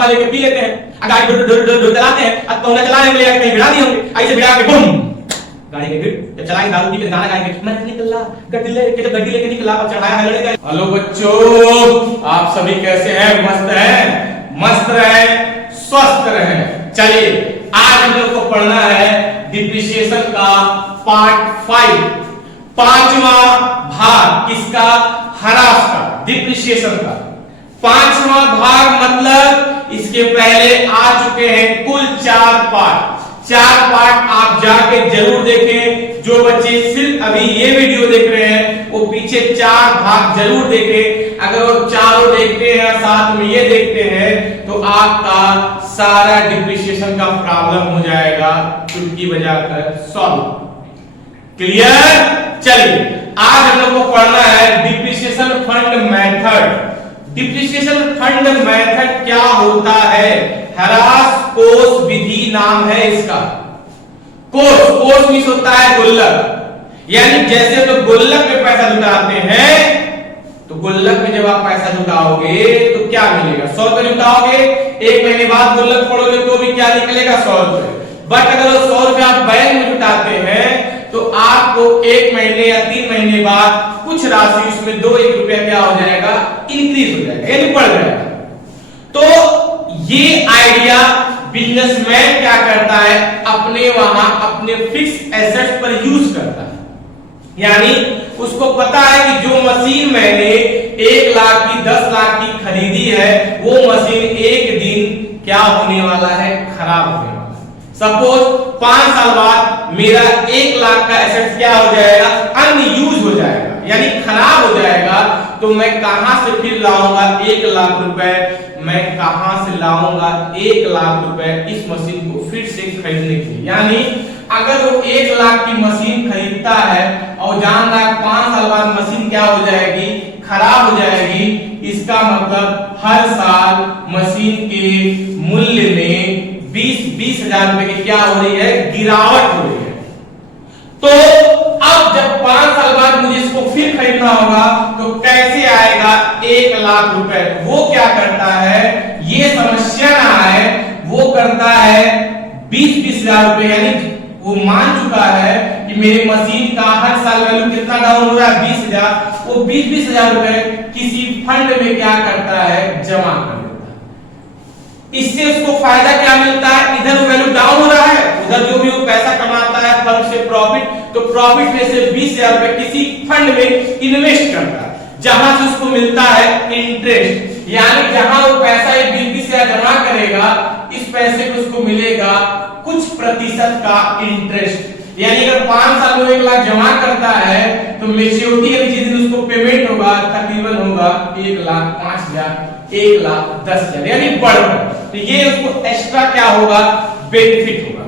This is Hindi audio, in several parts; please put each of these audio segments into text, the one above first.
खंबा लेके पी लेते हैं, गाड़ी चलाते हैं, अब तो चलाने के लिए कहीं भिड़ा दिए होंगे, ऐसे भिड़ा के बूम गाड़ी के फिर जब चलाएंगे दारू पी के गाना गाएंगे, मैं निकला गड्डी लेके, जब गड्डी लेके निकला और चढ़ाया है लड़ेगा। हेलो बच्चों, आप सभी कैसे हैं? मस्त हैं? मस्त रहे, स्वस्थ रहे। चलिए आज हम लोग को पढ़ना है डिप्रिसिएशन का पार्ट 5, पांचवा भाग। किसका? ह्रास का, डिप्रिसिएशन का पांचवा भाग। मतलब इसके पहले आ चुके हैं कुल 4 पार्ट। 4 पार्ट आप जाके जरूर देखें। जो बच्चे सिर्फ अभी ये वीडियो देख रहे हैं वो पीछे 4 भाग जरूर देखें। अगर वो चारों देखते हैं साथ में ये देखते हैं तो आपका सारा डिप्रिसिएशन का प्रॉब्लम हो जाएगा चुटकी बजाकर सॉल्व। क्लियर? चलिए आज हम लोग को पढ़ना है depreciation fund method. Depreciation fund method क्या होता है? ह्रास कोष विधि नाम है इसका। कोष मीन्स होता है गुल्लक, यानी जैसे हम लोग गुल्लक में पैसा जुटाते हैं तो गुल्लक में जब आप पैसा जुटाओगे तो क्या मिलेगा? 100 रुपए जुटाओगे, 1 महीने बाद गुल्लक खोलोगे तो भी क्या निकलेगा? 100 रुपए। बट अगर 100 रुपए आप बैंक में जुटाते हैं तो आपको 1 महीने या 3 महीने बाद कुछ राशि उसमें 2-1 रुपया क्या हो जाएगा? इंक्रीज हो जाएगा, यानी बढ़ जाएगा। तो ये आइडिया बिजनेसमैन क्या करता है? अपने वहां अपने फिक्स एसेट्स पर यूज करता है। यानी उसको पता है कि जो मशीन मैंने 1 लाख की 10 लाख की खरीदी है वो मशीन एक दिन क्या होने वाला है? खराब होने वाला है। सपोज 5 साल बाद मेरा 1 लाख का एसेट क्या हो जाएगा? अनयूज हो जाएगा, यानी खराब हो जाएगा। तो मैं कहां से फिर लाऊंगा 1 लाख रुपए? मैं कहां से लाऊंगा 1 लाख रुपए इस मशीन को फिर से खरीदने के लिए? यानी अगर वो 1 लाख की मशीन खरीदता है और जान रहा है 5 साल बाद मशीन क्या हो जाएगी? खराब हो जाएगी। इसका मतलब हर साल मशीन के मूल्य में 20 हजार रुपए की क्या हो रही है? गिरावट हो रही है। तो अब जब 5 साल बाद मुझे इसको फिर खरीदना होगा तो कैसे आएगा 1 लाख रुपए? वो क्या करता है? ये समस्या ना आए वो करता है 20 हजार रुपए, यानी वो मान चुका है कि मेरी मशीन का हर साल वैल्यू कितना डाउन हो रहा है? 20 हजार। वो 20 हजार रुपए किसी फंड में क्या करता है? जमा कर देता है। इससे उसको फायदा क्या मिलता है? इधर वैल्यू डाउन हो रहा है, उधर जो भी वो पैसा कमाता है फर्म से प्रॉफिट, तो प्रॉफिट में से 20 हजार रुपए किसी फंड में इन्वेस्ट करता है जहां से उसको मिलता है इंटरेस्ट। यानी जहां वो पैसा 20 हजार जमा करेगा इस पैसे को उसको मिलेगा कुछ प्रतिशत का इंटरेस्ट। यानी अगर 5 साल में 1 लाख जमा करता है तो मैच्योरिटी के जिस दिन उसको पेमेंट होगा तकरीबन होगा 1,05,000, 1,10,000, यानी बढ़कर। तो ये उसको एक्स्ट्रा क्या होगा? बेनिफिट होगा।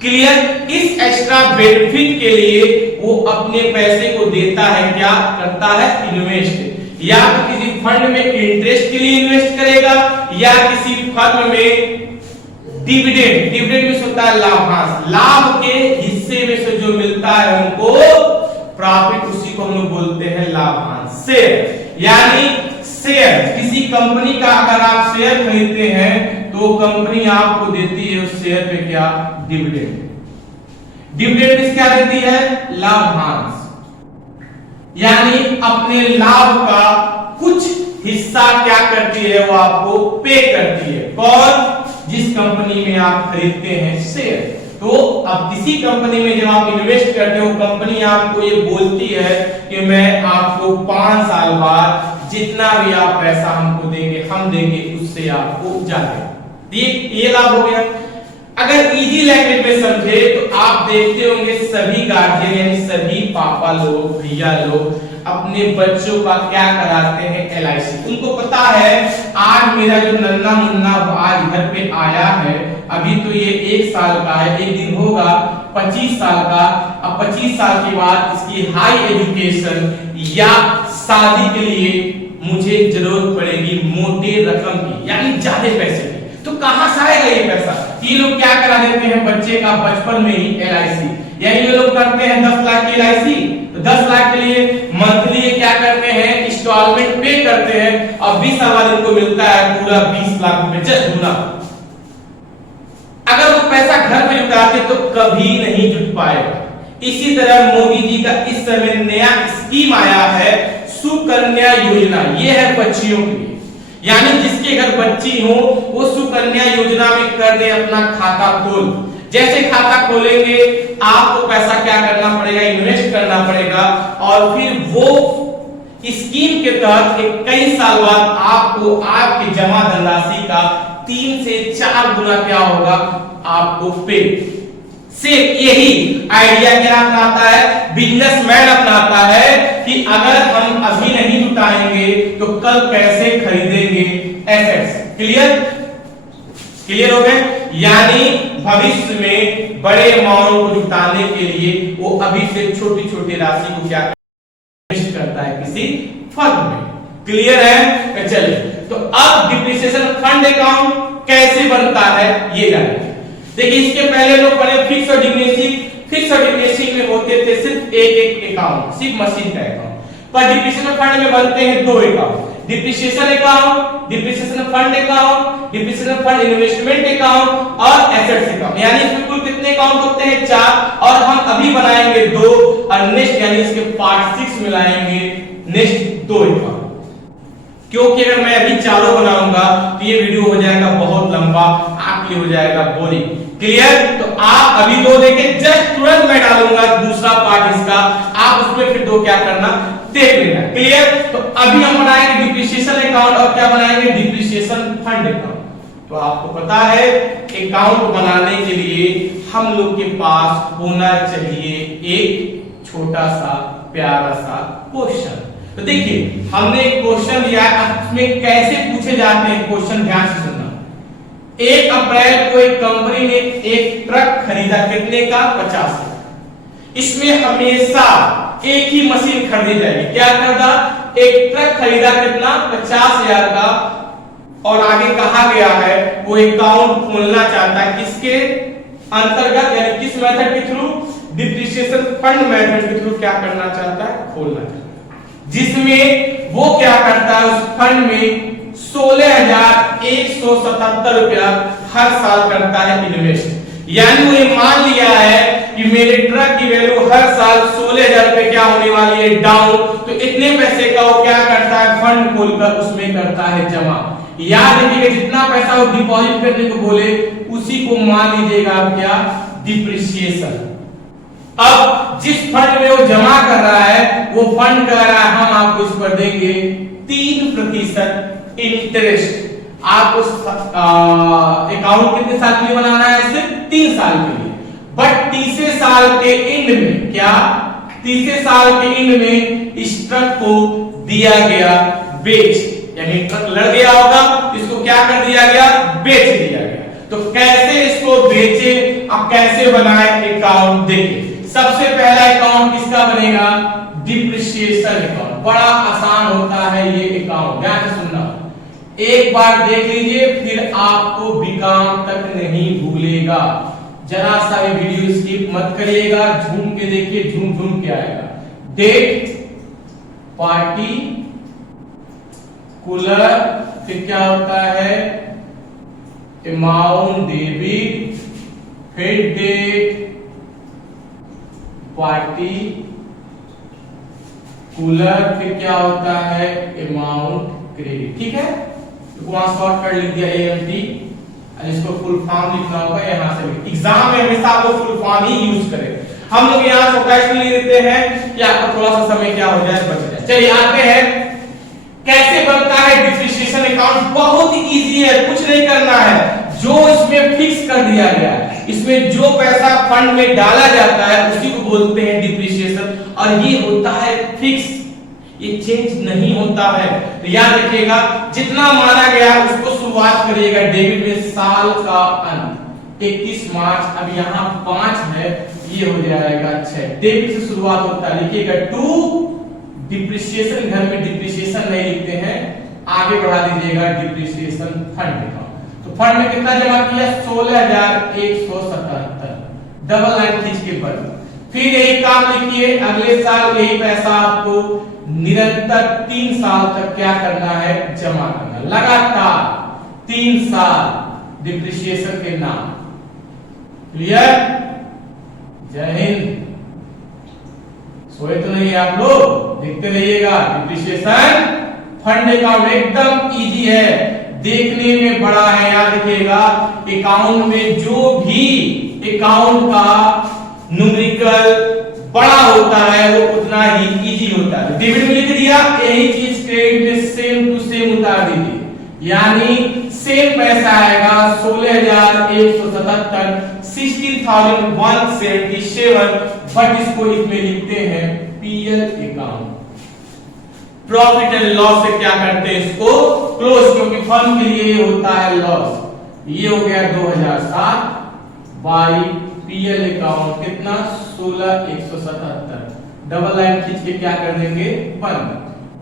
क्लियर? इस एक्स्ट्रा बेनिफिट के लिए वो अपने पैसे को देता है, क्या करता है? इन्वेस्ट। या तो किसी फंड में इंटरेस्ट के लिए इन्वेस्ट करेगा या किसी फर्म में डिविडेंड। डिविडेंड में होता है लाभांश, लाभ के हिस्से में से जो मिलता है हमको प्रॉफिट, उसी को हम लोग बोलते हैं लाभांश। शेयर, यानी शेयर किसी कंपनी का अगर आप शेयर खरीदते हैं तो कंपनी आपको देती है उस शेयर पे क्या? डिविडेंड। डिविडेंड क्या देती है? लाभांश। यानी अपने लाभ का कुछ हिस्सा क्या करती है? वो आपको पे करती है। कौन? जिस कंपनी में आप खरीदते हैं शेयर। तो अब किसी कंपनी में जब आप इन्वेस्ट करते हो कंपनी आपको ये बोलती है कि मैं आपको 5 साल बाद जितना भी आप पैसा हमको देंगे हम देंगे उससे आपको ज्यादा। ये लाभ हो गया। अगर इजी लैंग्वेज में समझे तो आप देखते होंगे सभी गार्जियन यानी सभी पापा लोग, भैया लोग अपने बच्चों का क्या कराते हैं? LIC। उनको पता है आज मेरा जो नन्ना मुन्ना आज घर पे आया है, अभी तो ये 1 साल का है, एक दिन होगा 25 साल का। अब 25 साल के बाद इसकी हाई एजुकेशन या शादी के लिए मुझे जरूरत पड़ेगी मोटे रकम की, यानी ज्यादा पैसे की। तो कहां से आएगा ये पैसा? ये लोग क्या करा देते हैं बच्चे का बचपन में ही LIC, यानी ये लोग करते हैं 10 लाख की LIC। तो 10 लाख के लिए मंथली क्या करते हैं? इंस्टॉलमेंट पे करते हैं और 20 साल बाद इनको मिलता है पूरा 20 लाख रुपए, जस्ट गुना। अगर वो पैसा घर में जुटाते तो कभी नहीं जुट पाएगा। इसी तरह मोदी जी का इस समय नया स्कीम आया है सुकन्या योजना, ये है बच्चियों के लिए, यानी जिसके घर बच्ची हो वो सुकन्या योजना में कर दे अपना खाता खोल। जैसे खाता खोलेंगे आपको पैसा क्या करना पड़ेगा, इन्वेस्ट करना पड़ेगा और फिर वो स्कीम के तहत 21 साल बाद आपको आपकी जमा धनराशि का 3 से 4 गुना क्या होगा आपको पे। सिर्फ यही आइडिया क्या अपनाता है, बिजनेसमैन अपनाता है कि अगर हम अभी नहीं जुटाएंगे तो कल कैसे खरीदेंगे एसेट्स। क्लियर क्लियर हो गए? यानी भविष्य में बड़े अमाउंट को जुटाने के लिए वो अभी से छोटी छोटी राशि को क्या करता है किसी फंड में। क्लियर है? चलिए, तो अब डिप्रिसिएशन फंड अकाउंट कैसे बनता है ये जानिए। देखिए, इसके पहले लोग पढ़े फिक्स और डिप्रिसिएशन। फिक्स और डिप्रिसिएशन में होते थे सिर्फ एक अकाउंट, सिर्फ मशीन का अकाउंट, पर डिप्रिसिएशन फंड में बनते हैं 2 account, depreciation account, depreciation fund account, depreciation fund investment account और एसेट्स अकाउंट। यानी इसमें कुल कितने अकाउंट होते हैं? 4, और हम अभी बनाएंगे 2 और नेक्स्ट यानी इसके पार्ट 6 में लाएंगे नेक्स्ट 2 अकाउंट। क्योंकि अगर मैं अभी चारों बनाऊंगा तो ये वीडियो हो जाएगा बहुत लंबा, आपके लिए हो जाएगा बोरिंग। क्लियर? तो आप अभी 2 देखे, जस्ट तुरंत मैं डालूंगा दूसरा पार्ट इसका, आप उसमें फिर 2 क्या करना देख लेना। क्लियर? तो अभी हम बनाएंगे डिप्रिसिएशन अकाउंट और क्या बनाएंगे? Depreciation fund account. तो आपको पता है अकाउंट बनाने के लिए हम लोग के पास होना चाहिए एक छोटा सा प्यारा सा क्वेश्चन। तो देखिए, हमने एक क्वेश्चन लिया, इसमें कैसे पूछे जाते हैं क्वेश्चन, ध्यान से सुनना। 1 अप्रैल को एक कंपनी ने एक ट्रक खरीदा, कितने का? 50। इसमें हमेशा एक ही मशीन खरीदी जाएगी। क्या खरीदा? एक ट्रक खरीदा, कितना? 50,000 का। और आगे कहा गया है वो अकाउंट खोलना चाहता है किसके अंतर्गत, यानी किस मेथड के थ्रू? डिप्रिसिएशन फंड मेथड के थ्रू क्या करना चाहता है? खोलना चाहता है, जिसमें वो क्या करता है उस फंड में 16,177 रुपया हर साल करता है इन्वेस्ट। यानी वो ये मान लिया है कि मेरे ट्रक की वैल्यू हर साल 16,000 रुपए क्या होने वाली है? डाउन। तो इतने पैसे का वो क्या करता है? फंड खोलकर उसमें करता है जमा। याद रखिएगा, जितना पैसा वो डिपॉजिट करने को बोले उसी को मान लीजिएगा आप क्या? डिप्रिसिएशन। अब जिस फंड में वो जमा कर रहा है वो फंड कह रहा है हम आपको इस पर देंगे 3% इंटरेस्ट। आपको अकाउंट कितने साल के लिए बनाना है? सिर्फ 3 साल के लिए। बट तीसरे साल के एंड में क्या? तीसरे साल के एंड में इस ट्रक को दिया गया बेच, यानी ट्रक लड़ गया होगा, इसको क्या कर दिया गया? बेच दिया गया। तो कैसे इसको बेचे, अब कैसे बनाए अकाउंट? देखिए, सबसे पहला अकाउंट किसका बनेगा? Depreciation account. बड़ा आसान होता है ये अकाउंट, ध्यान से सुनना। एक बार देख लीजिए, फिर आपको बीकाम तक नहीं भूलेगा। जरा सा ये वीडियो स्किप मत करिएगा, झूम के देखिए, झूम झूम के आएगा। डेट, पार्टी, कूलर, फिर क्या होता है? अमाउंट डेबिट, फिर डेट, पार्टी, कूलर, फिर क्या होता है? Amount credit. ठीक है, तो वहां शॉर्टकट लिख दिया AMT, और इसको फुल फॉर्म लिखना होगा यहां से। एग्जाम में हमेशा आपको फुल फॉर्म ही यूज करें। हम लोग यहां छोटा इसलिए देते हैं कि आपका थोड़ा सा समय क्या हो जाए, बच जाए। चलिए आते हैं, कैसे बनता है डिप्रिसिएशन अकाउंट? बहुत ही इजी है, कुछ नहीं करना है। जो इसमें फिक्स कर दिया गया है, इसमें जो पैसा फंड में डाला जाता है उसी को बोलते हैं डिप्रिसिएशन, और ये होता है फिक्स, ये चेंज नहीं होता है। तो याद रखिएगा, जितना माना गया उसको शुरुआत करिएगा डेबिट में साल का अंत 31 मार्च। अब यहाँ 5 है, ये हो जाएगा 6। डेबिट से शुरुआत होता है, लिखिएगा 2 डिप्रिसिएशन। घर में डिप्रिसिएशन नहीं लिखते हैं, आगे बढ़ा दीजिएगा डिप्रिसिएशन फंड अकाउंट। तो फंड में कितना जमा किया? 16,177। डबल लाइन खींच के पढ़। फिर यही काम लिखिए, अगले साल यही पैसा आपको निरंतर 3 साल तक क्या करना है, जमा करना, लगातार 3 साल डिप्रिसिएशन के नाम। क्लियर? जय हिंद। सोए तो नहीं आप लोग, देखते रहिएगा। डिप्रिसिएशन फंड अकाउंट एकदम इजी है, देखने में बड़ा है, याद रखिएगा। अकाउंट में जो भी अकाउंट का न्यूमेरिकल बड़ा होता है वो उतना ही इजी होता है। डेबिट में लिख दिया, यही चीज क्रेडिट में सेम टू सेम उतार दीजिए, यानी सेम पैसा आएगा 16,177 16,177, बट इसको इसमें लिखते हैं PL account. Profit and loss से क्या करते हैं, इसको क्लोज, क्योंकि फर्म के लिए होता है लॉस। ये हो गया 2007 बाई पीएल अकाउंट कितना 16,177, डबल लाइन खींच के क्या कर देंगे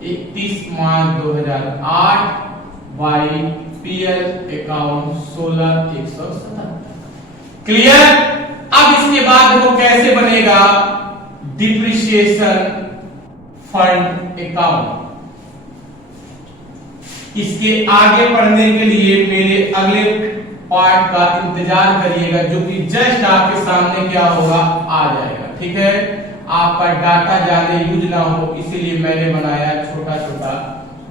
31 मार्च 2008 बाई पीएल अकाउंट 16,177। क्लियर? अब इसके बाद वो कैसे बनेगा, डिप्रिसिएशन फंड अकाउंट। इसके आगे पढ़ने के लिए मेरे अगले पार्ट का इंतजार करिएगा, जो कि जस्ट आपके सामने क्या होगा, आ जाएगा। ठीक है? आपका डाटा ज्यादा यूज ना हो, इसीलिए मैंने बनाया छोटा छोटा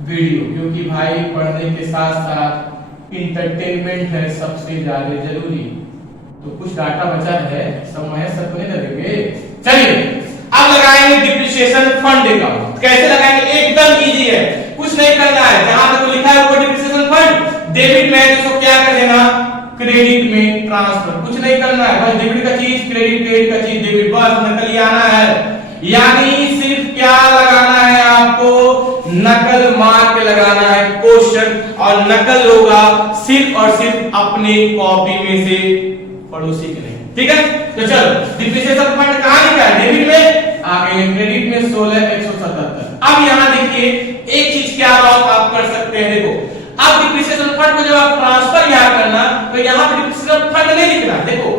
वीडियो, क्योंकि भाई पढ़ने के साथ साथ इंटरटेनमेंट है सबसे ज्यादा जरूरी। तो कुछ डाटा बचा है, सब मैं सब नहीं लगेंगे। चलिए अब लगाएंगे डिप्रिसिएशन फंड अकाउंट। कैसे लगाएंगे, एकदम इजी है, कुछ नहीं करना है। जहां तक लिखा है वो डिप्रिसिएशन फंड, डेबिट में है तो क्या कर देना, क्रेडिट में ट्रांसफर, कुछ नहीं करना है, बस डेबिट का चीज क्रेडिट, क्रेडिट का चीज डेबिट, बस नकल आना है। यानी सिर्फ क्या लगाना है आपको, नकल मार के लगाना है क्वेश्चन, और नकल होगा सिर्फ और सिर्फ अपने कॉपी में से, पड़ोसी के नहीं। ठीक है? तो चलो डिप्रिसिएशन फंड कहां लिखा है, डेबिट में, आगे क्रेडिट में 16,177। अब यहां देखिए एक चीज क्या आप कर सकते हैं, देखो अब डिप्रिसिएशन फंड को जब आप ट्रांसफर यहां करना, तो यहां पे डिप्रिसिएशन फंड नहीं लिखना। देखो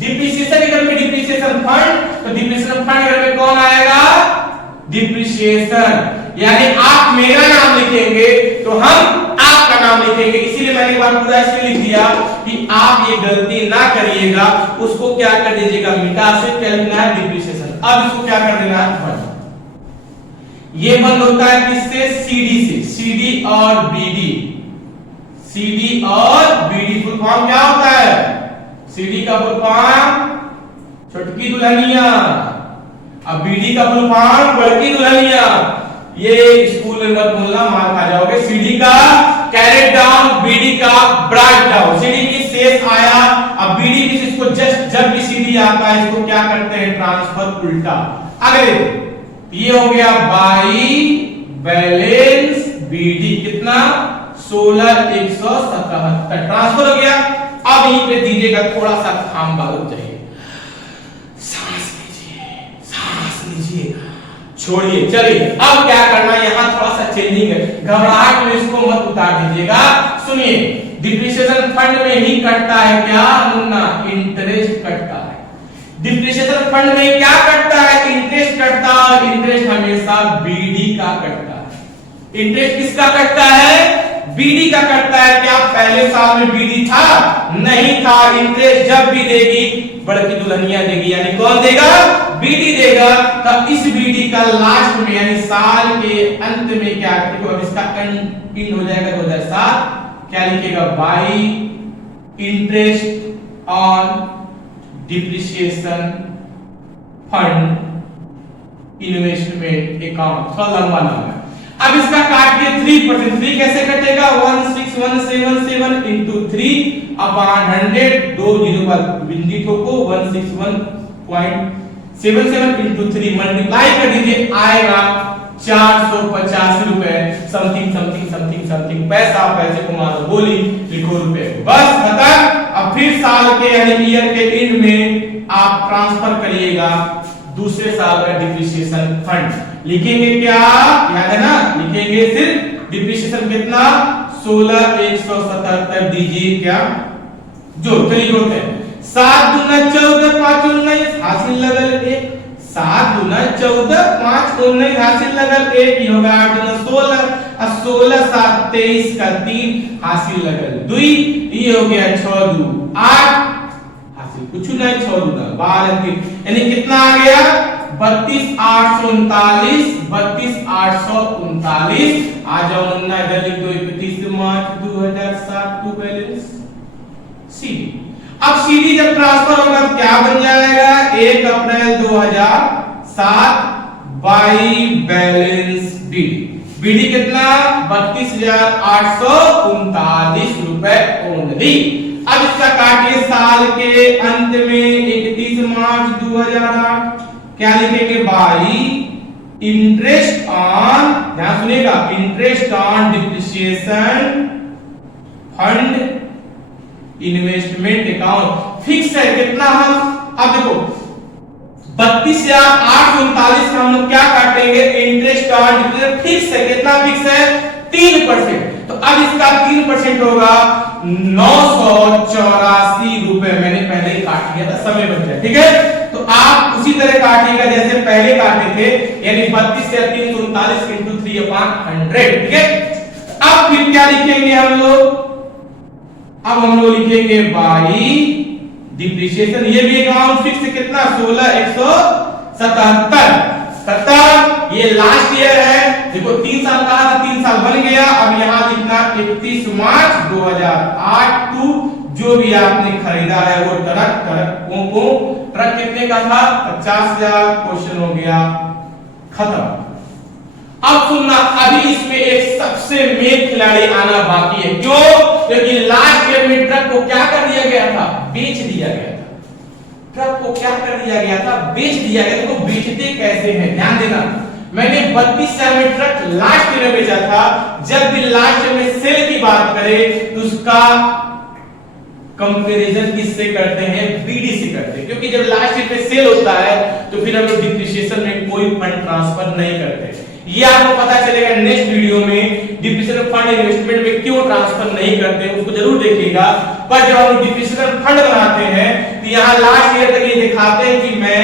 डिप्रिसिएशन के घर में डिप्रिसिएशन फंड, तो डिप्रिसिएशन फंड के घर में कौन आएगा, डिप्रिसिएशन। यानी आप मेरा नाम लिखेंगे तो हम आपका नाम लिखेंगे, इसीलिए मैंने एक बार पूरा इसलिए लिख दिया कि आप ये गलती ना करिएगा। उसको क्या कर दीजिएगा, मिटा से क्या लिखना है, डिप्रिसिएशन। अब इसको क्या कर देना है, बंद। ये बंद होता है किससे, सीडी से, सीडी और बीडी। सीडी और बीडी फुल फॉर्म क्या होता है, सीडी का फुल फॉर्म छोटकी दुल्हनिया, अब बीडी का फुल फॉर्म बड़की दुल्हनिया। ये स्कूल में मत बोलना, मार खा जाओगे। सीडी का कैरेट डाउन, बीडी का ब्राइट डाउन। सीडी की शेष आया, अब बीडी की इसको जस्ट जब भी सीडी आता है इसको क्या करते हैं, ट्रांसफर उल्टा। अगले ये हो गया बाई बैलेंस बीडी, कितना 16,177 ट्रांसफर हो गया। अब यहीं पे दीजिएगा थोड़ा सा खाम बालू चाहिए, सांस लीजिए, छोड़िए। चलिए अब क्या करना है, यहां थोड़ा सा चेंजिंग है, घबराहट में इसको मत उतार दीजिएगा। सुनिए, डिप्रिसिएशन फंड में ही कटता है क्या मुन्ना, इंटरेस्ट कटता है। डिप्रिसिएशन फंड में क्या कटता है, इंटरेस्ट कटता है। इंटरेस्ट हमेशा बीडी का कटता है। इंटरेस्ट किसका कटता है, बीडी का कटता है। क्या पहले साल में बीडी था, नहीं था। इंटरेस्ट जब भी देगी बड़की दुल्हनिया देगी, यानी कौन देगा, बीडी देगा। तब इस बीडी का लास्ट में यानी साल के अंत में क्या, देखो अब इसका एंड हो जाएगा 2007, क्या लिखेगा, by interest on depreciation fund investment account, थोड़ा लंबा नाम है। अब इसका काट के 3%, 3 कैसे कटेगा, 16,177 into 3/100, 2 जीरो पर बिंदी ठोको, 161.77 into 3 मल्टीप्लाई कर दीजिए, आएगा 450 रुपए समथिंग समथिंग समथिंग समथिंग। पैसा पैसे को मारो, बोली लिखो रुपए, बस खत्म। अब फिर साल के यानी ईयर के एंड में आप ट्रांसफर करिएगा दूसरे साल का डिप्रिसिएशन फंड। लिखेंगे क्या, याद है ना, लिखेंगे सिर्फ डिप्रिसिएशन कितना 16,177 दीजिए क्या, जो चलिए जोड़ते हैं, 7 दूना 14, 5 19, हासिल लगल 1, 7 दूना 14, 5 19 हासिल लगल, 1 ही होगा, 8 दूना 16 और 16 7 23 का 3 हासिल लगल 2, ये हो गया 6 2 8 हासिल कुछ नहीं, 6 दूना 12 3, यानी कितना आ गया 32 839, 32 839। आ जाओ मुन्ना, इधर लिख दो 31 मार्च 2007 टू बैलेंस सीडी। अब सीडी जब ट्रांसफर होगा तो क्या बन जाएगा, 1 अप्रैल 2007 बाई बैलेंस बीडी। बीडी कितना 32,839 रुपए ओनली। अब इसका काटिए साल के अंत में 31 मार्च 2008, क्या लिखेंगे बाई इंटरेस्ट ऑन, ध्यान सुनिएगा, interest on depreciation fund investment account. Fix है कितना, हम अब देखो 32,839 का हम लोग क्या काटेंगे, इंटरेस्ट ऑन डिप्रिसिएशन फिक्स है, कितना फिक्स है 3%। तो अब इसका 3% होगा 984 रुपए, मैंने पहले ही काट लिया था, समय बच गया, ठीक है। तो आप उसी तरह काटिएगा जैसे पहले काटे थे, यानी 32 से 339 into 3/100, ठीक है। अब फिर क्या लिखेंगे हम लोग, अब हम लोग लिखेंगे बाई डिप्रिसिएशन, ये भी अकाउंट फिक्स कितना 16 177 70, ये लास्ट ईयर है, देखो 3 साल कहा था, 3 साल बन गया। अब यहां लिखना 31 मार्च 2008 टू जो भी आपने खरीदा है वो ट्रक, ट्रक कितने का था 50,000, क्वेश्चन हो गया खत्म। अब सुनना, अभी इसमें एक सबसे मेन खिलाड़ी आना बाकी है, क्यों, क्योंकि लास्ट ईयर में ट्रक को क्या कर दिया गया था, बेच दिया गया था। ट्रक को क्या कर दिया गया था, बेच दिया गया। तो बेचते कैसे हैं, ध्यान देना, मैंने 32,000 में ट्रक लास्ट ईयर में बेचा था। जब भी लास्ट ईयर में सेल की बात करें तो उसका कंपैरिजन किससे करते हैं, बीडी से करते हैं, क्योंकि जब लास्ट ईयर पे सेल होता है तो फिर हम लोग डिप्रिसिएशन में कोई फंड ट्रांसफर नहीं करते। ये आपको पता चलेगा नेक्स्ट वीडियो में, डिप्रिसिएशन फंड इन्वेस्टमेंट में क्यों ट्रांसफर नहीं करते, उसको जरूर देखिएगा। पर जब हम डिप्रिसिएशन फंड बनाते हैं तो यहाँ लास्ट ईयर तक ये दिखाते हैं कि मैं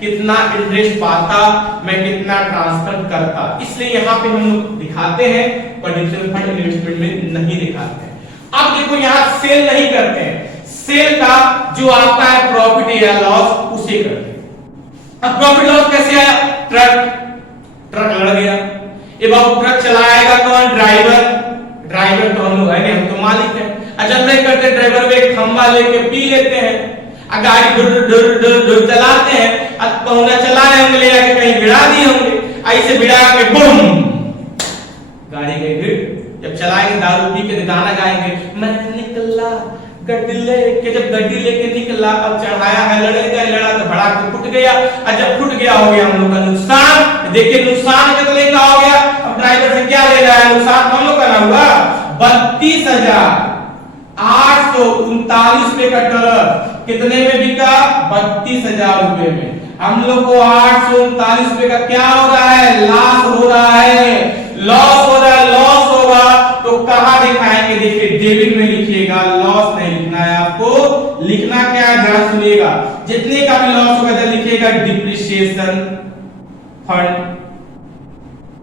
कितना इंटरेस्ट पाता, मैं कितना ट्रांसफर करता, इसलिए यहाँ पे हम लोग दिखाते हैं, पर डिप्रिसिएशन फंड इन्वेस्टमेंट में नहीं दिखाते हैं। अब देखो यहाँ सेल नहीं करते हैं, सेल का जो आता है प्रॉफिट या लॉस उसे करते हैं। अब प्रॉफिट लॉस कैसे आया, ट्रक लड़ गया, ये बाबू ट्रक चलाएगा कौन, ड्राइवर तो हम लोग है, हम तो मालिक है। अच्छा नहीं करते, ड्राइवर में एक खंबा लेके पी लेते हैं, गाड़ी ढुर चलाते हैं, अब पहुंचा चलाए होंगे, ले आके कहीं भिड़ा दिए होंगे, ऐसे भिड़ा के बूम गाड़ी गई गिर। जब चलाएंगे दारू पी के गाना गाएंगे, मैं निकला गड्डी लेके, जब गड्डी लेके निकला, अब चढ़ाया है, लड़ा तो भड़ा के फुट गया, और जब फुट गया हो गया हम लोग का नुकसान। देखिए नुकसान कितने का हो गया, अब ड्राइवर से क्या ले रहा है, नुकसान हम लोग का ना हुआ 32,839 रुपए का ट्रक कितने में बिका, 32,000 रुपए में। हम लोग को 839 रुपए का क्या हो रहा है, लॉस हो रहा है, लॉस हो रहा है, लॉस होगा तो कहां दिखाएंगे, देखिए डेबिट में लिखिएगा, लॉस नहीं लिखना है आपको, लिखना क्या है ध्यान सुनिएगा, जितने का भी लॉस होगा तो लिखिएगा डिप्रिसिएशन फंड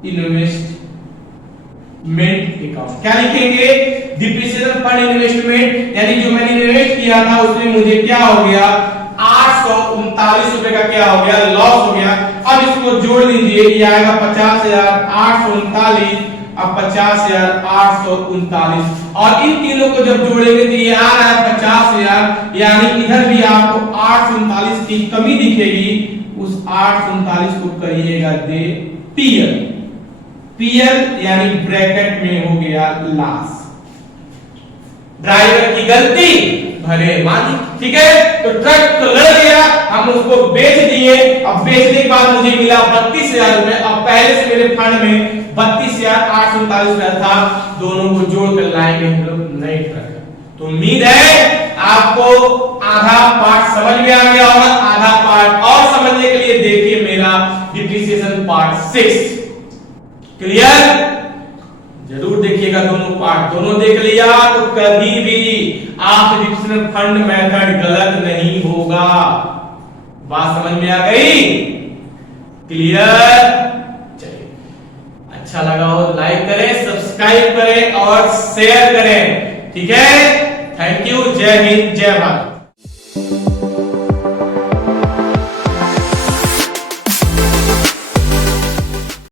इन्वेस्टमेंट अकाउंट। क्या लिखेंगे, डिप्रिसिएशन फंड इन्वेस्टमेंट, यानी जो मैंने इन्वेस्ट किया था उसमें मुझे क्या हो गया 839 रुपए का क्या हो गया, लॉस हो गया। अब इसको जोड़ लीजिए, ये आएगा 50,839 अब 50,839, और इन तीनों को जब जोड़ेंगे तो ये आ रहा है 50,000, यानी इधर भी आपको 839 की कमी दिखेगी, उस 839 को करिएगा दे पीएल, पीएल यानी ब्रैकेट में हो गया लॉस, ड्राइवर की गलती भले मालिक, ठीक है। तो ट्रक तो लड़ गया, हम उसको बेच दिए, अब बेचने के बाद मुझे मिला 32,000 रुपए, अब पहले से मेरे फंड में 32,839 रुपया था, दोनों को जोड़कर लाएंगे हम लोग नए ट्रक। तो उम्मीद है आपको आधा पार्ट समझ में आ गया होगा, आधा पार्ट और समझने के लिए देखिए मेरा डिप्रिसिएशन पार्ट 6, क्लियर, जरूर देखिएगा दोनों पार्ट, दोनों देख लिया तो कभी भी आप डिप्रिसिएशन फंड मेथड गलत नहीं होगा। बात समझ में आ गई? क्लियर? चलिए, अच्छा लगा हो लाइक करें, सब्सक्राइब करें और शेयर करें। ठीक है, थैंक यू। जय हिंद, जय भारत।